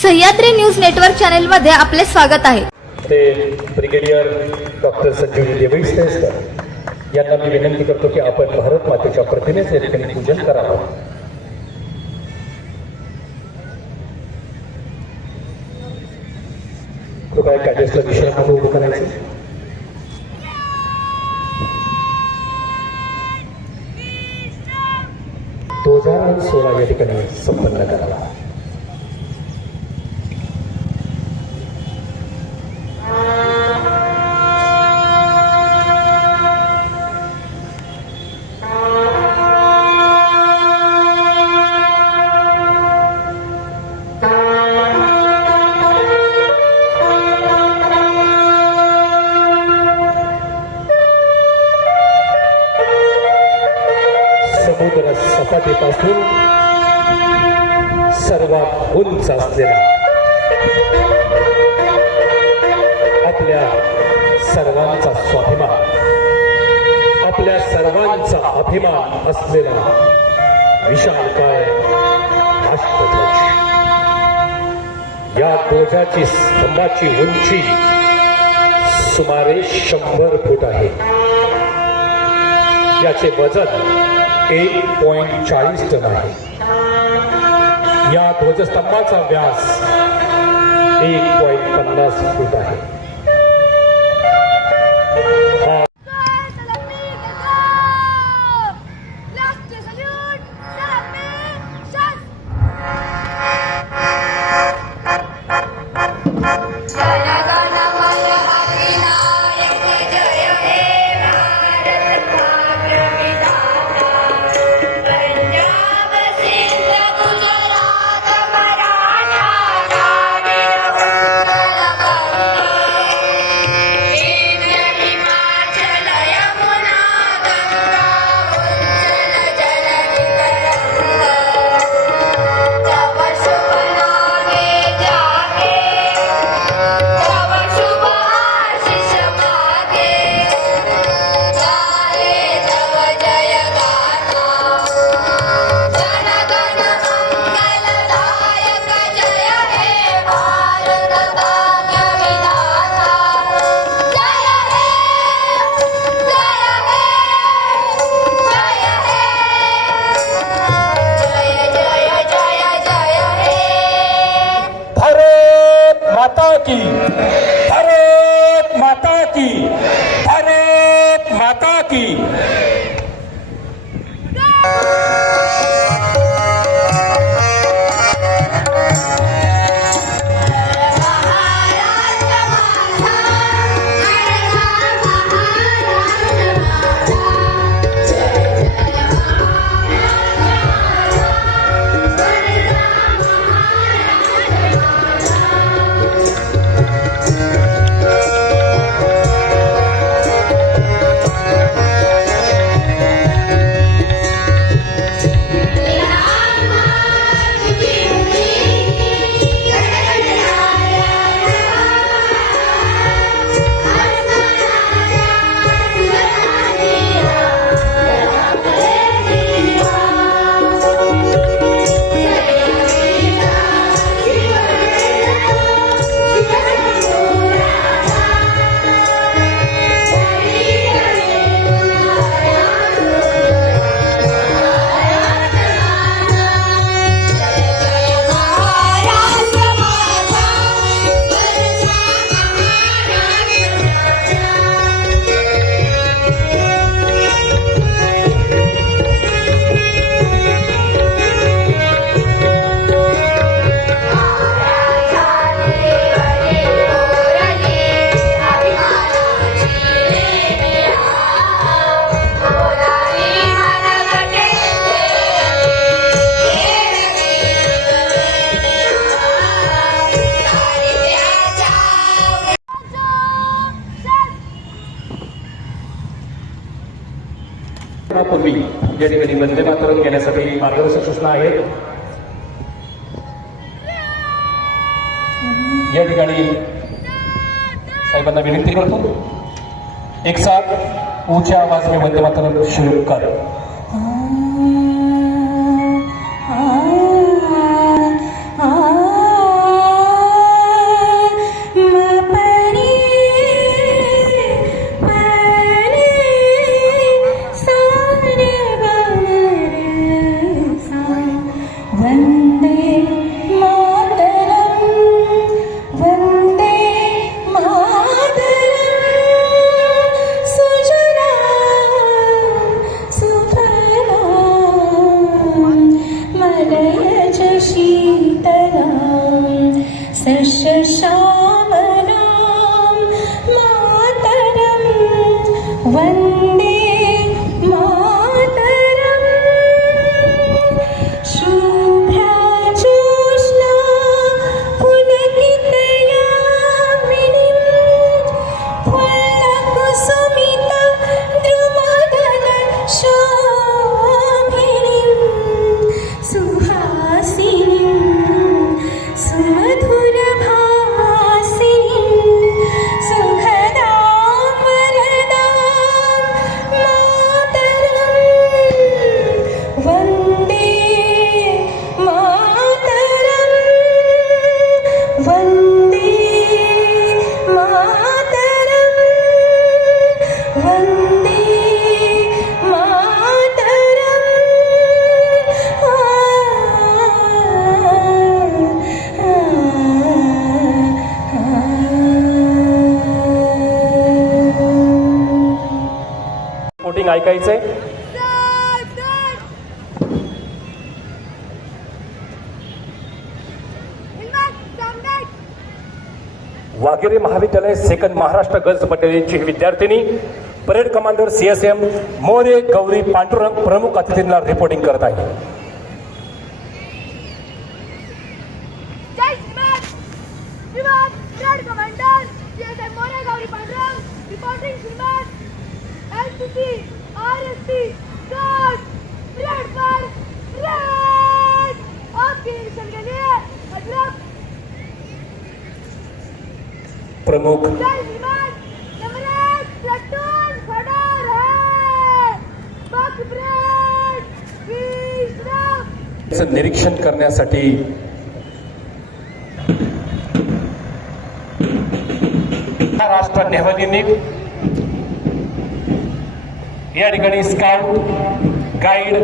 Sahyadri news network channel मध्ये आपले स्वागत आहे। ते ब्रिगेडियर डॉक्टर संजीवनी देवईसकर यांना मी विनंती करतो की आपण भारत मातेच्या प्रतिमेचे ठिकाणी पूजन करावं। कृपया कॅडेट्सला विश्रांती उभं करायचं। 2016 या ठिकाणी संपन्न करावा। समुद्र सपाटीपासून सर्वात उंच असलेला आपल्या सर्वांचा स्वाभिमान, आपल्या सर्वांचा अभिमान असलेला विशालकाय राष्ट्रध्वज। या ध्वजाची स्तंभाची उंची सुमारे 100 फूट आहे। याचे वजन 1.40 टन आहे। या ध्वजस्तंभाचा व्यास 1.50 फूट आहे। भारत माता की, भारत माता की। पूर्वी या ठिकाणी वंदे मातरम घेण्यासाठी मार्गदर्शक सूचना आहेत। या ठिकाणी साहेबांना विनंती करतो, एक साथ ऊंच्या आवाज में वंदे मातरम शुरू कर। आ वन्दे मातरम् शुभ्रजोत्स्ना पुलकितयामिनीं फुल्लकुसुमिता द्रुमदलशोभिनीं सुहासिनीं सुमधुरभासिनीं सुखदां वरदां मातरम् वन्दे मातरम् वन्दे मातरम् वन्दे मातरम् रिपोर्टिंग ऐकायचंय. वाघेरे महाविद्यालय सेकंड महाराष्ट्र गर्ल्स बटालियनची विद्यार्थिनी parade commander CSM More Gauri Pandurang प्रमुख अतिथींना रिपोर्टिंग करत आहे. जय श्रीमान श्रीमान parade commander CSM More Gauri Pandurang reporting श्रीमान LCC RSC स्कॉट परेड पर परेड आपके निरीक्षण के लिए मतलब प्रमुख जय श्रीमान नंबर 1 प्लाटून खड़ा है बाकी परेड विश्राम निरीक्षण करण्यासाठी महाराष्ट्र नेव्हलीने या ठिकाणी स्काउट गाईड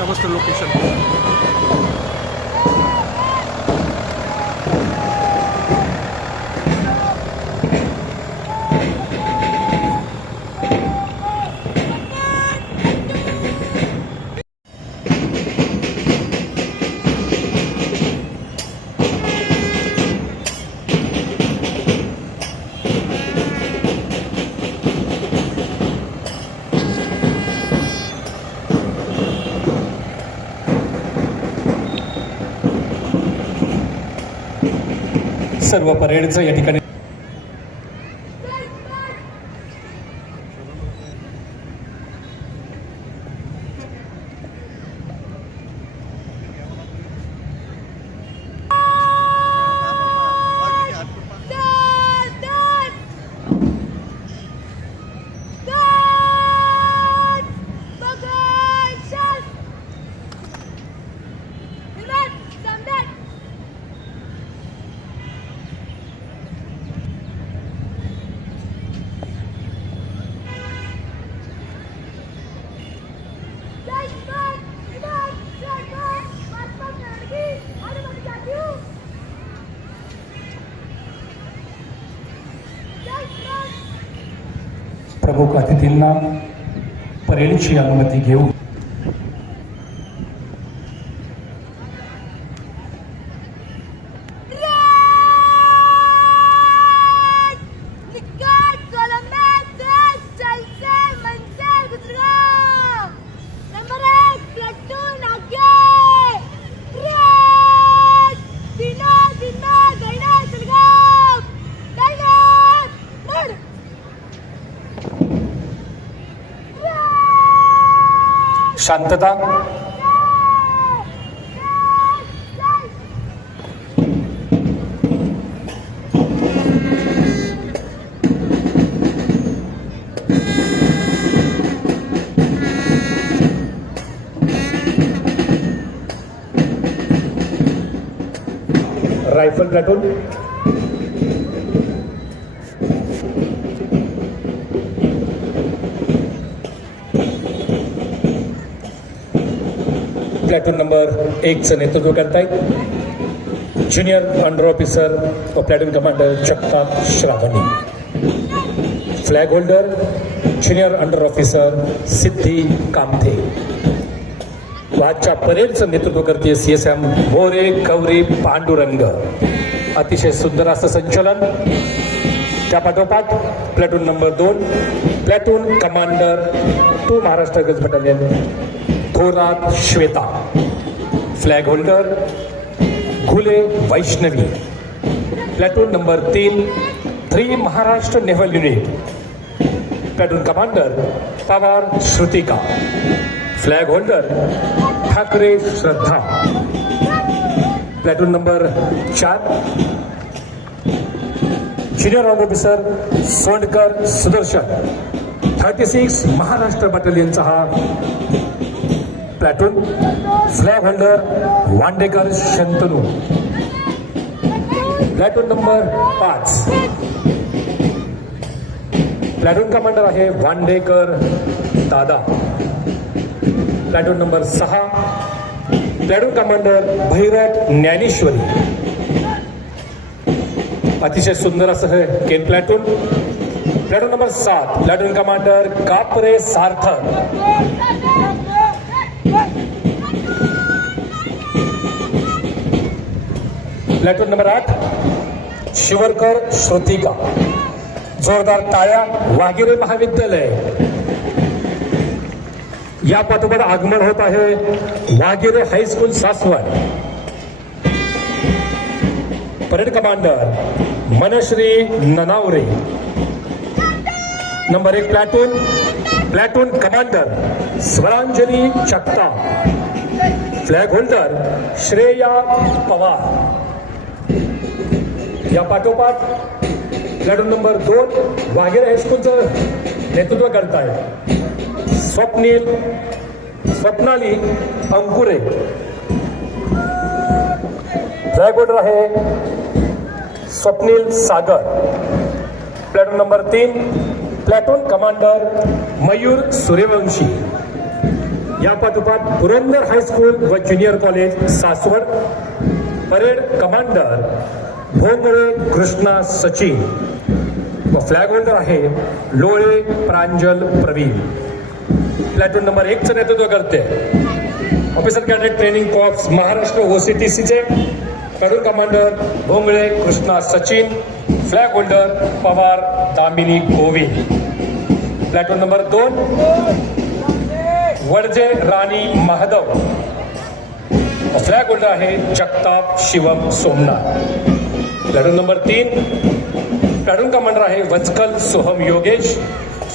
नमस्ते लोकेशन सर्व परेडचं या ठिकाणी प्रमुख अतिथींना परेडची अनुमती घेऊ. शांतता. रायफल प्लाटून प्लॅटून नंबर 1चं नेतृत्व करतायत ज्युनियर अंडर ऑफिसर व platoon commander Jagtap Shravani. Flag holder junior under officer Siddhi Kamthe. आजच्या परेडचं नेतृत्व करते CSM मोरे गौरी पांडुरंग. अतिशय सुंदर असं संचलन. त्या पाठोपाठ platoon number 2 platoon commander 2 Maharashtra गज battalion Thorat Shweta. Flag holder Ghule Vaishnavi. Platoon number 3 Maharashtra naval unit platoon commander Pawar Shrutika. Flag holder Thakre Shraddha. Platoon number 4 junior officer Sondkar Sudarshan 36 Maharashtra बटालियनचा हा platoon. Flag holder Wandekar Shantanu. Platoon number 5 platoon commander आहे वांडेकर दादा. Platoon number 6 platoon commander Bhairat Dnyaneshwari. अतिशय सुंदर असं हे केन platoon. Platoon number 7 platoon commander Kapre Sarthak. Platoon number 8 Shivarkar Shrutika. जोरदार टाळ्या. वाघेरे महाविद्यालय या पाठोपाठ आगमन होत आहे Waghere high school Saswad. Parade commander Manashri Nanaware. Number 1 platoon commander Swaranjali Jagtap. Flag holder Shreya Pawar. या पाठोपाठ प्लॅटून नंबर 2 वाघेरे हायस्कूलचं नेतृत्व करताय स्वप्नाली अंकुरे. फ्लॅग होल्डर आहे Swapnil Sagar. Platoon number 3 platoon commander Mayur Suryavanshi. या पाठोपाठ पुरंदर हायस्कूल व junior college Saswad. Parade commander Bhongale Krishna Sachin व फ्लॅग होल्डर आहे लोळे प्रांजल प्रवीण. प्लॅटून नंबर 1चं नेतृत्व करते officer cadet training corps Maharashtra OCTCचे platoon commander Bhongale Krishna Sachin. Flag holder Pawar Damini Govind. Platoon number 2 Wadje Rani Mahadev. Flag holder आहे Jagtap Shivam Somnath. Platoon number 3 platoon commander आहे वचकल सोहम योगेश.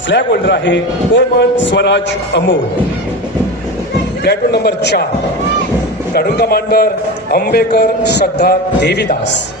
फ्लॅग होल्डर आहे Komal Swaraj Amol. Platoon number 4 platoon commander Ambekar Shraddha Devidas.